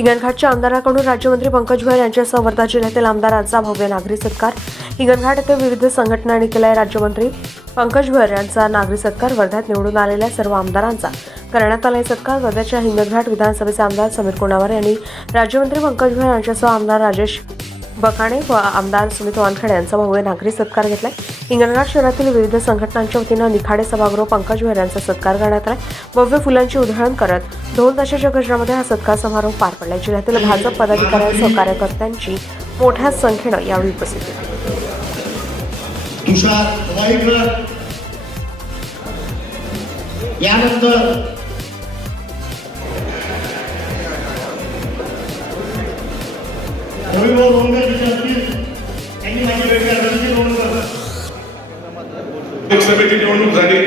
हिंगणघाटच्या आमदाराकडून राज्यमंत्री पंकज भोयर यांच्यासह वर्धा जिल्ह्यातील आमदारांचा भव्य नागरी सत्कार. हिंगणघाट येथे विविध संघटनांनी केलाय राज्यमंत्री पंकज भोयर यांचा नागरी सत्कार वर्ध्यात निवडून आलेल्या सर्व आमदारांचा करण्यात आलाय सत्कार वर्ध्याच्या हिंगणघाट विधानसभेचे आमदार समीर कुणावार यांनी राज्यमंत्री पंकज भोयर यांच्यासह आमदार राजेश बकाणे व आमदार सुमित वानखडे यांचा भव्य नागरी सत्कार घेतलाय. इंगणघाट शहरातील विविध संघटनांच्या वतीनं निखाडे सभागृह पंकज भोयर यांचा सत्कार करण्यात आला भव्य फुलांची उधळण करत ढोल ताशाच्या गजरामध्ये हा सत्कार समारोह पार पडला जिल्ह्यातील भाजप पदाधिकाऱ्यांसह कार्यकर्त्यांची मोठ्या संख्येनं यावेळी उपस्थित होती. तुषार यानंतर रविभाऊ रोंगर तिथे असतील त्यांनी माझी भेट घ्या रणजित लोकसभेची निवडणूक झाली.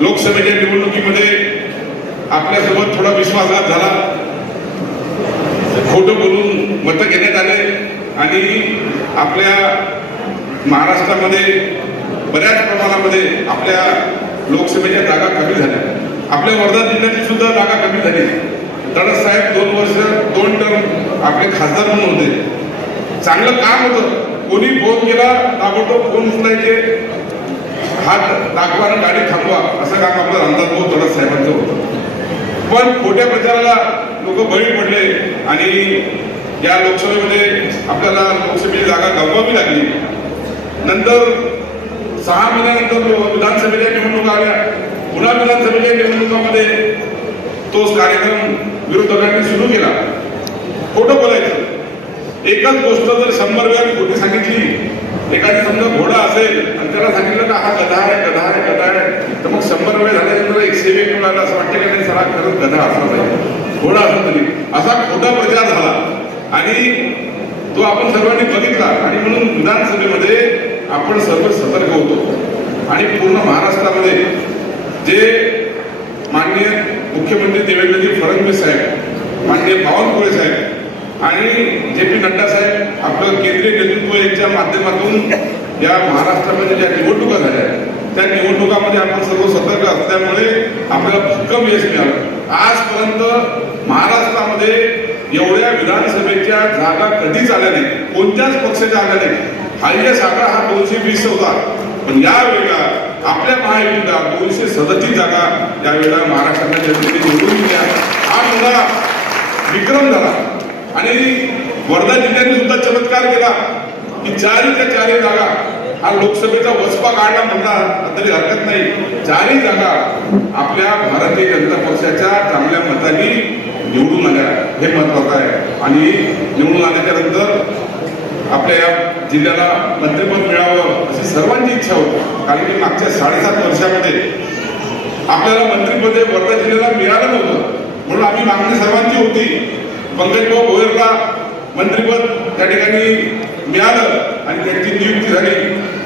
लोकसभेच्या निवडणुकीमध्ये आपल्यासोबत थोडा विश्वासघात झाला. खोटं बोलून मतं घेण्यात आले आणि आपल्या महाराष्ट्रामध्ये बऱ्याच प्रमाणामध्ये आपल्या लोकसभेच्या जागा कमी झाल्या. आपल्या वर्धा जिल्ह्याची सुद्धा जागा कमी झाली. तडस साहेब दोन वर्ष दोन टर्म आपले खासदार म्हणून होते. चांगलं काम होतं. कोणी फोन केला ताबडतोब फोन उचलायचे हात दाखवा आणि गाडी थांबवा असं काम आपलं अंदाज भाऊ तडस साहेबांचं होतं. पण खोट्या प्रचाराला लोक बळी पडले आणि या लोकसभेमध्ये आपल्याला लोकसभेची जागा गमवावी लागली. नंतर सहा महिन्यानंतर विधानसभेच्या निवडणुका आल्या. पुन्हा विधानसभेच्या निवडणुकामध्ये तोच कार्यक्रम विरोधकांनी सुरू केला. खोटं बोलायचं. एकच गोष्ट जर शंभर वेळा खोटी सांगितली एखादी समजा घोडा असेल आणि त्याला सांगितलं का हा गधा आहे गधा आहे गधा आहे तर मग शंभर वेळ झाल्यानंतर एकशे एक मिळाला असं वाटतं की सरा खरंच गधा असला पाहिजे. घोडा असला तरी. असा खोटा प्रचार झाला. आणि तो आपण सर्वांनी बघितला. आणि म्हणून विधानसभेमध्ये आपण सर्व सतर्क होतो. आणि पूर्ण महाराष्ट्रामध्ये जे माननीय मुख्यमंत्री देवेंद्रजी फडणवीस साहेब माननीय बावनकुळे साहेब आणि जे पी नड्डा साहेब आपलं केंद्रीय नेतृत्व यांच्या माध्यमातून या महाराष्ट्रामध्ये ज्या निवडणुका झाल्या त्या निवडणुकामध्ये आपण सर्व सतर्क असल्यामुळे आपल्याला भक्कम यश मिळालं. आजपर्यंत महाराष्ट्रामध्ये एवढ्या विधानसभेच्या जागा कधीच आल्या नाही कोणत्याच पक्षाच्या आल्या नाही हायएस्ट आकडा हा दोनशे वीस होता पण या वेळेला आपल्या महायुतीला दोनशे सदतीस जागा यावेळेला महाराष्ट्राच्या जनतेने निवडून दिल्या. हा सुद्धा विक्रम झाला. आणि वर्धा जिल्ह्याने सुद्धा चमत्कार केला की चारीच्या चारही जागा हा लोकसभेचा वचपा काढला म्हणला तरी हरकत नाही. चारही जागा आपल्या भारतीय जनता पक्षाच्या चांगल्या मतांनी निवडून आल्या. हे महत्वाचं आहे. आणि निवडून आल्याच्यानंतर आपल्या या जिल्ह्याला मंत्रिपद मिळावं अशी सर्वांची इच्छा होती. कारण की मागच्या साडेसात वर्षामध्ये आपल्याला मंत्रिपदे वर्धा जिल्ह्याला मिळालं नव्हतं. म्हणून आम्ही मागणी सर्वांची होती. पंकजभाऊ भोयरला मंत्रिपद त्या ठिकाणी मिळालं आणि त्यांची नियुक्ती झाली.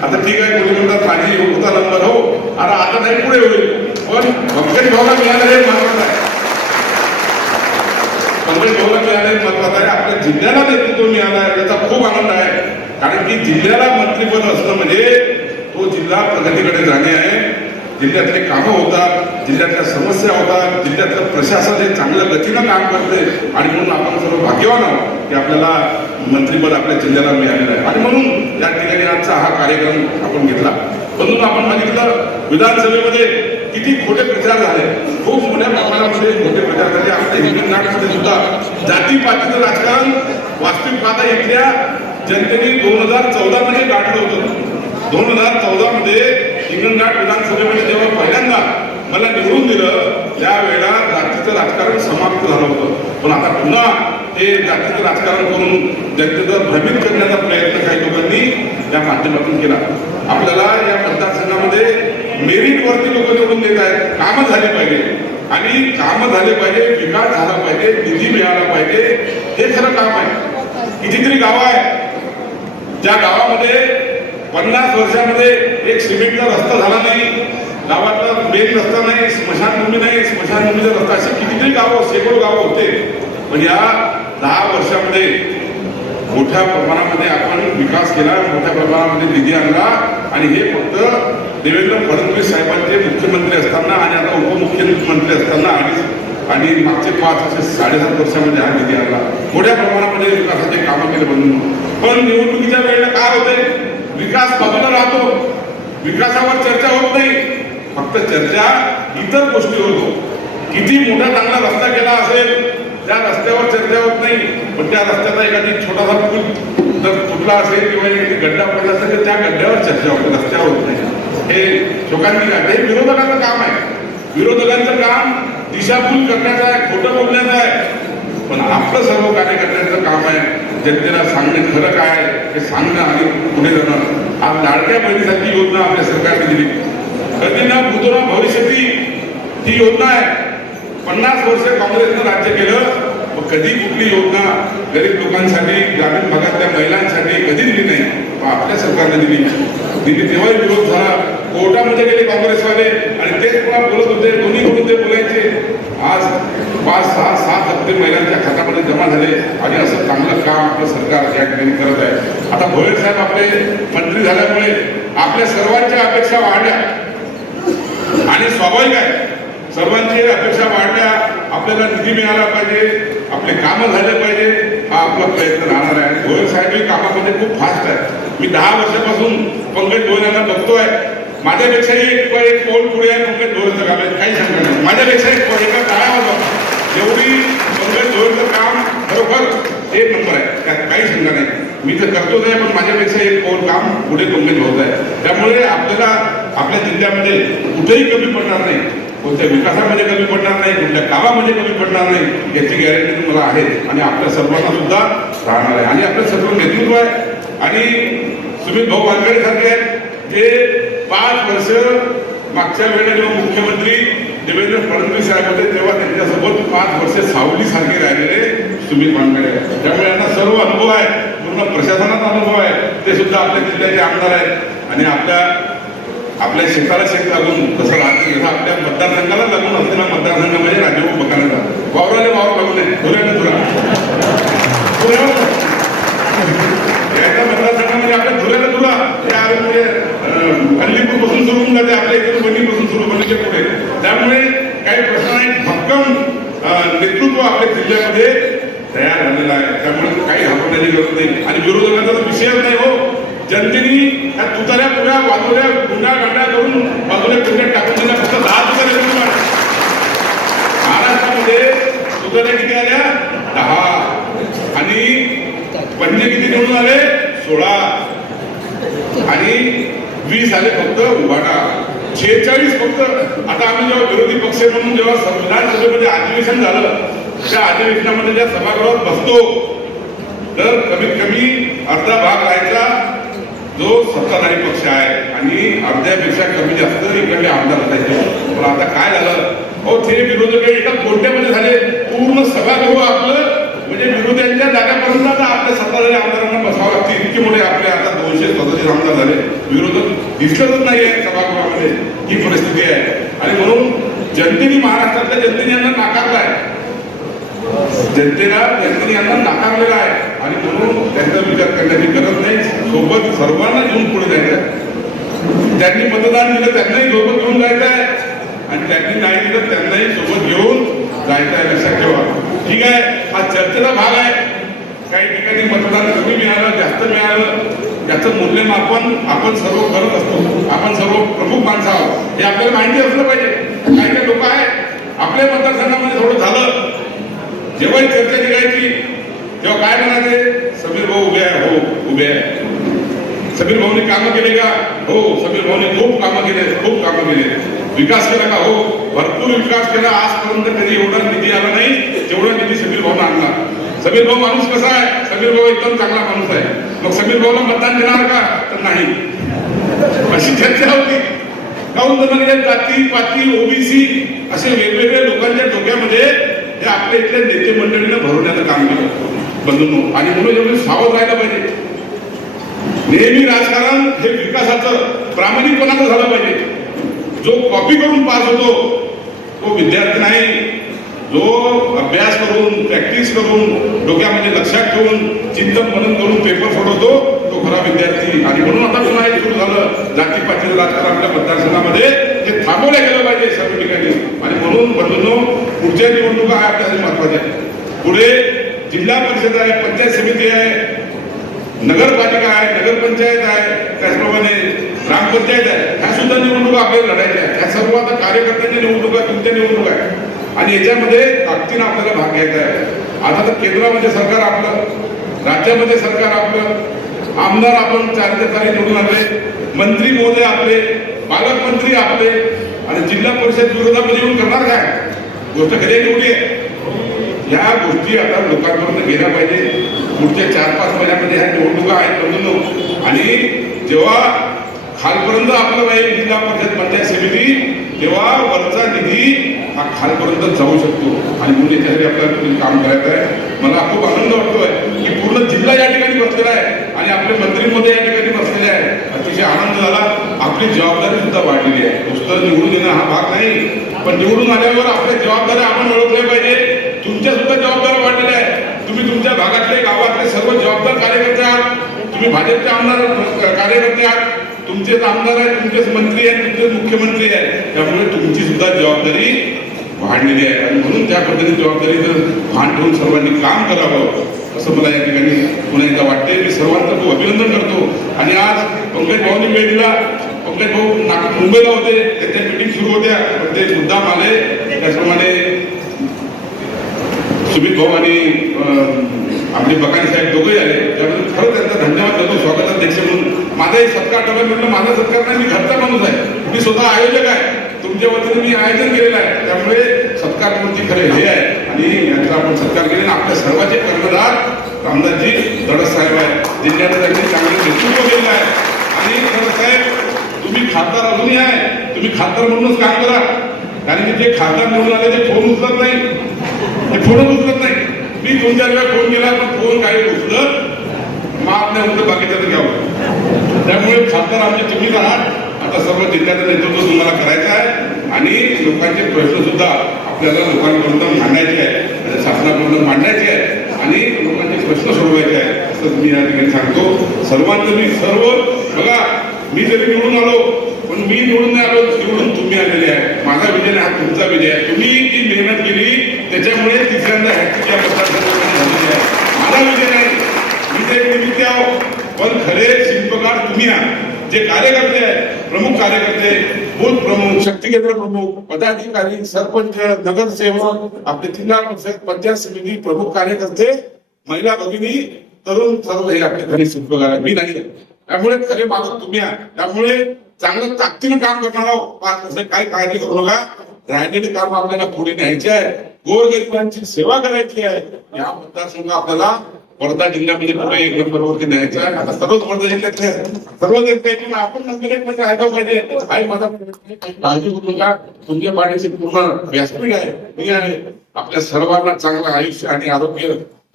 आता ठीक आहे कोणी म्हणतात माझी होता नंबर हो. आता आता नाही पुढे होईल. पण पंकज भाऊला मिळालं हे महत्वाचं आहे. पंकज भाऊला मिळालं हे महत्वाचं आहे. आपल्या जिल्ह्याला नेतृत्व मिळालं आहे याचा खूप आनंद आहे. कारण की जिल्ह्याला मंत्रीपद असणं म्हणजे तो जिल्हा प्रगतीकडे जाणे आहे. जिल्ह्यातले कामं होतात जिल्ह्यातल्या समस्या होतात जिल्ह्यातलं प्रशासन हे चांगल्या गतीनं काम करते आणि म्हणून आपण सर्व भाग्यवान आहोत की आपल्याला मंत्रीपद आपल्या जिल्ह्याला मिळालेलं आहे. आणि म्हणून या ठिकाणी आजचा हा कार्यक्रम आपण घेतला. म्हणून आपण बघितलं विधानसभेमध्ये किती खोटे प्रचार झाले. खूप मोठ्या प्रमाणामध्ये खोटे प्रचार झाले. आपल्या हिंगणघाटमध्ये सुद्धा जातीपातीचं राजकारण वास्तविक पाहता इथल्या जनतेने दोन हजार चौदा मध्ये काढलं होतं. दोन हजार चौदा मध्ये हिंगणघाट विधानसभेमध्ये जेव्हा पहिल्यांदा मला निवडून दिलं त्यावेळेला जातीचं राजकारण समाप्त झालं होतं. पण आता पुन्हा हे जातीचं राजकारण करून जनतेचं भ्रमित करण्याचा प्रयत्न काही लोकांनी या माध्यमातून केला. आपल्याला या मतदारसंघामध्ये मेरिट वरती लोक निवडून देत आहेत. कामं झाले पाहिजे. आणि कामं झाले पाहिजे विकास झाला पाहिजे निधी मिळाला पाहिजे हे खरं काम आहे. कितीतरी गावं आहे ज्या गावामध्ये पन्नास वर्षामध्ये एक सिमेंटचा रस्ता झाला नाही गावातला मेन रस्ता नाही स्मशानभूमी नाही स्मशानभूमीचा रस्ता असे कितीतरी गावं शेकडो गावं होते. पण या दहा वर्षामध्ये मोठ्या प्रमाणामध्ये आपण विकास केला मोठ्या प्रमाणामध्ये निधी आणला. आणि हे फक्त देवेंद्र फडणवीस साहेबांचे मुख्यमंत्री असताना आणि आता उपमुख्यमंत्री असताना आणि आणि मागचे पाच असे साडेसात वर्षामध्ये हा निधी आणला. मोठ्या प्रमाणामध्ये विकासाचे कामं केले म्हणून. पण निवडणुकीच्या वेळेला काय होते विकास बाजूला राहतो. विकासावर चर्चा होत नाही. फक्त चर्चा इतर गोष्टी होतो किती मोठा चांगला रस्ता केला असेल त्या रस्त्यावर चर्चा होत नाही. पण त्या रस्त्याचा एखादी छोटासा पूल जर तुटला असेल किंवा एखादी गड्डा पडला असेल तर त्या गड्ड्यावर चर्चा होते. रस्त्यावर होत नाही. हे शोकांची काय? हे विरोधकांचं काम आहे. विरोधकांचं काम दिशाभूल करण्याचं आहे खोटं बोलण्याचं आहे. पण आपलं सर्व कार्यकर्त्यांचं काम आहे. जनतेला सांगणे खरं काय आहे हे सांगणं आणि पुढे जाणं आज लाडक्या बहिणीसाठी योजना आपल्या सरकारने दिली. कधी ना भूतो ना ही योजना आहे. पन्नास वर्ष काँग्रेसनं राज्य केलं मग कधी कुठली योजना गरीब लोकांसाठी ग्रामीण भागातल्या महिलांसाठी कधी दिली नाही? आपल्या सरकारने दिली. दिली तेव्हाही विरोध झाला. कोर्टामध्ये गेले काँग्रेसवाले आणि तेच पुन्हा बोलत होते दोन्ही कडून ते बोलायचे. आज पाच सहा सात हप्ते महिलांच्या खात्यामध्ये जमा झाले. आणि असं चांगलं काम आपलं सरकार या ठिकाणी करत आहे. आता भोयर साहेब आपले मंत्री झाल्यामुळे आपल्या सर्वांच्या अपेक्षा वाढल्या. आणि स्वाभाविक आहे. सर्वांची अपेक्षा वाढल्या. आपल्याला निधी मिळाला पाहिजे. आपले कामं झाले पाहिजे. हा आपला प्रयत्न राहणार आहे. गोयल साहेब ही कामामध्ये खूप फास्ट आहे मी दहा वर्षापासून पंकज गोयल यांना बघतोय. माझ्यापेक्षाही एक एक पोल पुढे आहे पंकज गोयलचं काम आहे. काही सांगत नाही. माझ्यापेक्षा एक एका काळावर बघा. खरोखर एक नंबर आहे. त्यात काही शंका नाही. मी तर करतोच आहे पण माझ्यापेक्षा एक कोण काम पुढे पंकज होत आहे. त्यामुळे आपल्याला आपल्या जिल्ह्यामध्ये कुठेही कमी पडणार नाही. कोणत्या विकासामध्ये कमी पडणार नाही कुठल्या कामामध्ये कमी पडणार नाही याची गॅरंटी तुम्हाला आहे. आणि आपल्या सर्वांना सुद्धा राहणार आहे. आणि आपलं सर्व नेतृत्व आहे. आणि सुमित भाऊ वानखेडे सारखे आहेत जे पाच वर्ष मागच्या वेळेला जेव्हा मुख्यमंत्री देवेंद्र फडणवीस साहेब होते तेव्हा त्यांच्यासोबत पाच वर्ष सावली सारखे राहिलेले सुमित वानकडे त्यामुळे यांना सर्व अनुभव आहे पूर्ण प्रशासनाचा अनुभव आहे. ते सुद्धा आपल्या जिल्ह्याचे आमदार आहेत. आणि आपल्या आपल्या शेताला शेत लागून कसं राहते जसं आपल्या मतदारसंघाला लागून असलेला मतदारसंघ म्हणजे राज्यभर बघायला वावराले वावर लागून आहे. धुऱ्याने धुरा याचा मतदारसंघामध्ये आपल्या धुऱ्याला धुरा हे म्हणजे पासून सुरू होऊन जाते आपल्या इकडून बनीपासून सुरू बंडीच्या पुढे. त्यामुळे काही प्रश्न नाही भक्कम नेतृत्व आपल्या जिल्ह्यामध्ये तयार झालेलं आहे. त्यामुळे काही घाबरण्याची गरज नाही. आणि विरोधकांचा तर विषयच नाही हो. जनतेने ह्या तुताऱ्या पुऱ्या वाजवल्या गुंडा गंडा करून बाजूला कुंड्यात टाकून दिल्या फक्त दहा तुताऱ्या निवडून महाराष्ट्रामध्ये तुताऱ्या किती आल्या? दहा. आणि पंजे किती निवडून आले? सोळा. आणि वीस आले फक्त उभाटा. शेहेचाळीस फक्त. आता आम्ही जेव्हा विरोधी पक्ष म्हणून जेव्हा संविधान सभेमध्ये अधिवेशन झालं त्या अधिवेशनामध्ये ज्या सभागृहात बसतो तर कमीत कमी अर्धा भाग राहायचा जो सत्ताधारी पक्ष आहे. आणि अर्ध्यापेक्षा कमी जास्त इकडे आमदार असायचे पण आता काय झालं? हो ते विरोधक एका कोणत्यामध्ये झाले. पूर्ण सभागृह आपलं म्हणजे विरोध्यांच्या जागापर्यंत आता आपल्या सत्ताधारी आमदारांना बसावं लागते इतके मोठे आपले आता दोनशे सदस्य आमदार झाले. विरोधक दिसतच नाही आहे सभागृहामध्ये. ही परिस्थिती आहे. आणि म्हणून जनतेने महाराष्ट्रातल्या जनतेने यांना नाकारलाय आहे. जनतेला जनतेने यांना नाकारलेला आहे. आणि म्हणून त्यांचा विचार करण्याची गरज नाही. सोबत सर्वांना घेऊन पुढे जायचं आहे त्यांनी मतदान दिलं त्यांनाही सोबत घेऊन जायचं आहे आणि त्यांनी नाही दिलं त्यांनाही सोबत घेऊन जायचं आहे लक्षात ठेवा. ठीक आहे. हा चर्चेचा भाग आहे. काही ठिकाणी मतदान कमी मिळालं जास्त मिळालं. याचं मूल्यमापन आपण सर्व करत असतो. आपण सर्व प्रमुख माणसं आहोत. हे आपल्याला माहिती असलं पाहिजे. काही काही लोक आहेत. आपल्या मतदारसंघामध्ये थोडं झालं. जेव्हाही चर्चा निघायची तेव्हा काय म्हणाले? समीर भाऊ उभे आहे. हो उभे आहे. समीर भाऊने कामं केले का? हो समीर भाऊने खूप कामं केले खूप कामं केले विकास केला का हो? भरपूर विकास केला. आजपर्यंत कधी एवढा निधी आला नाही जेवढा निधी समीर भाऊने आणला. समीर भाऊ माणूस कसा आहे? समीर भाऊ एकदम चांगला माणूस आहे. मग समीर भाऊला मतदान देणार का? तर नाही. अशी चर्चा होती. काहून तर जाती पाती ओबीसी असे वेगवेगळ्या लोकांच्या डोक्यामध्ये हे आपल्या इथल्या नेते मंडळीनं भरवण्याचं काम केलं. बंधून आणि म्हणून एवढे सावध राहिलं पाहिजे. नेहमी राजकारण हे विकासाचं प्रामाणिकपणाचं झालं पाहिजे. जो कॉपी करून पास होतो तो विद्यार्थी नाही. जो अभ्यास करून प्रॅक्टिस करून डोक्यामध्ये लक्षात ठेवून चिंतन मनन करून पेपर सोडवतो तो खरा विद्यार्थी. आणि म्हणून आता पुन्हा हे सुरू झालं. जातीपातीचं राजकारण आपल्या मतदारसंघामध्ये ते थांबवलं गेलं पाहिजे सर्व ठिकाणी. आणि म्हणून म्हणून बंधूंनो पुढच्या निवडणुका हा आपल्यासाठी महत्त्वाच्या आहे पुढे जिल्हा परिषद आहे पंचायत समिती आहे नगरपालिका आहे नगरपंचायत आहे त्याचप्रमाणे ग्रामपंचायत आहे. ह्या सुद्धा निवडणुका आपल्याला लढायच्या आहेत ह्या सर्व आता कार्यकर्त्यांच्या निवडणुका तुमच्या निवडणुका आहेत आणि याच्यामध्ये ताकदीनं आपल्याला भाग घ्यायचा आहे. आता तर केंद्रामध्ये सरकार आपलं राज्यामध्ये सरकार आपलं आमदार आपण चारच्या चारी निवडून आले मंत्री महोदय आपले पालकमंत्री आपले आणि जिल्हा परिषद विरोधामध्ये येऊन करणार काय? गोष्ट खरी एवढी आहे? या गोष्टी आता लोकांपर्यंत गेल्या पाहिजे. पुढच्या चार पाच महिन्यामध्ये ह्या निवडणुका आहेत म्हणून. आणि जेव्हा खालपर्यंत आपलं राहील जिल्हा परिषद पंचायत समिती. तेव्हा वरचा निधी हा खालपर्यंत जाऊ शकतो. आणि म्हणून याच्यासाठी आपल्याला काम करायचं आहे. मला खूप आनंद वाटतोय की पूर्ण जिल्हा या ठिकाणी बसलेला आहे आणि आपले मंत्री मोदी या ठिकाणी बसलेले आहे अतिशय आनंद झाला. आपली जबाबदारी सुद्धा वाढलेली आहे. नुसतं निवडून येणं हा भाग नाही. पण निवडून आल्यावर आपल्या जबाबदाऱ्या आपण ओळखल्या पाहिजे. तुमच्या सुद्धा जबाबदाऱ्या वाढलेल्या आहेत. तुम्ही तुमच्या भागातले गावातले सर्व जबाबदार कार्यकर्ते आहात. तुम्ही भाजपचे आमदार कार्यकर्ते आहात. तुमचेच आमदार आहेत तुमचेच मंत्री आहेत तुमचेच मुख्यमंत्री आहेत. त्यामुळे तुमची सुद्धा जबाबदारी वाढलेली आहे. आणि म्हणून त्या पद्धतीने जबाबदारीचं भान ठेवून सर्वांनी काम करावं असं मला या ठिकाणी पुन्हा एकदा वाटते मी सर्वांचं खूप अभिनंदन करतो. आणि आज पंकज भाऊनी वेळ दिला पंकज भाऊ नागपूर मुंबईला होते त्यांच्या मिटिंग सुरू होत्या ते मुद्दाम आले. त्याचप्रमाणे सुमित भाऊ आणि आपले बकानी साहेब दोघे आले. त्यामुळे खरं त्यांचा धन्यवाद माझाही सत्कार ठेवला म्हटलं माझा सत्कार नाही मी घरचा माणूस आहे. मी स्वतः आयोजक आहे. तुमच्या वतीने मी आयोजन केलेलं आहे. त्यामुळे सत्कार मूर्ती खरे हे आहे. आणि यांचा आपण सत्कार केलेला आपल्या सर्वांचे कर्णधार रामदासजी दडस साहेब आहे जिल्ह्यात त्यांनी चांगले नेतृत्व केलेलं आहे. आणि खरं साहेब तुम्ही खासदार अजूनही आहे. तुम्ही खासदार म्हणूनच काम करा. कारण की जे खासदार निवडून आले ते फोन उचलत नाही. ते फोनच उचलत नाही. मी दोन चार वेळा फोन केला पण फोन काही उचलत माफ नाही उचलत बाकीच्या घ्यावं. त्यामुळे खासदार आमचे तुम्हीच आहात. आता सर्व जिल्ह्याचं नेतृत्व तुम्हाला करायचं आहे. आणि लोकांचे प्रश्न सुद्धा आपल्याला लोकांपर्यंत मांडायचे आहे शासनापर्यंत मांडायचे आहे आणि लोकांचे प्रश्न सोडवायचे आहे असं मी या ठिकाणी सांगतो. सर्वांचं मी सर्व बघा मी जरी निवडून आलो पण मी निवडून नाही आलो निवडून तुम्ही आलेले आहे. माझा विजय नाही, हा तुमचा विजय आहे. तुम्ही जी मेहनत केली त्याच्यामुळे तिसऱ्यांदा ह्याची आहे माझा विजय नाही मी ते निमित्त आहो पण खरे शिल्पकार तुम्ही आहात जे कार्यकर्ते आहेत प्रमुख कार्यकर्ते बूथ प्रमुख शक्ती केंद्र प्रमुख पदाधिकारी सरपंच नगरसेवक आपले जिल्हा परिषद पंचायत समिती प्रमुख कार्यकर्ते महिला भगिनी तरुण सर्व हे आपल्या घरी शिल्पकार मी नाही त्यामुळे खरे मागत तुम्ही आहात. त्यामुळे चांगलं ताकदीनं काम करणार आहोत. पाच काळजी करू नका. राहिलेले काम आपल्याला पुढे न्यायचे आहे गोरगरिबांची सेवा करायची आहे. या मतदारसंघ आपल्याला वर्धा जिल्ह्यामध्ये म्हणजे कुठे एक नंबरवरती न्यायचं आता सर्वच वर्धा जिल्ह्यातले सर्व नेते आपण म्हणजे पाहिजे. माझा काळजी करू नका. तुमच्या पाण्याची पूर्ण व्यासपीठ आहे. मी आहे. आपल्या सर्वांना चांगलं आयुष्य आणि आरोग्य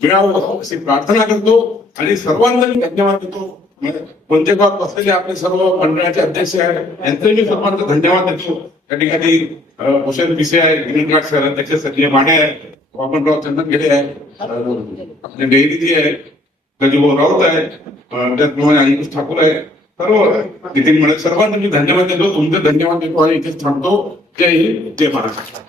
मिळावं. अशी प्रार्थना करतो. आणि सर्वांना मी धन्यवाद देतो. म्हणजे कोणते पंचगावात बसलेले आपले सर्व मंडळाचे अध्यक्ष आहे यांचे मी सर्वांचा धन्यवाद देतो. त्या ठिकाणी भूषण पिसे आहे ग्रीन कार्ड सर अध्यक्ष संजय माने आहे वामनराव चंदन गेले आहे अं, आपले डेअरीजी आहे गजूभाऊ राऊत आहे अं, त्याचप्रमाणे अंकुश ठाकूर आहे सर्व नितीन म्हणे सर्वांना मी धन्यवाद देतो तुमचे धन्यवाद देतो आणि इथेच थांबतो जय हिंद जय महाराष्ट्र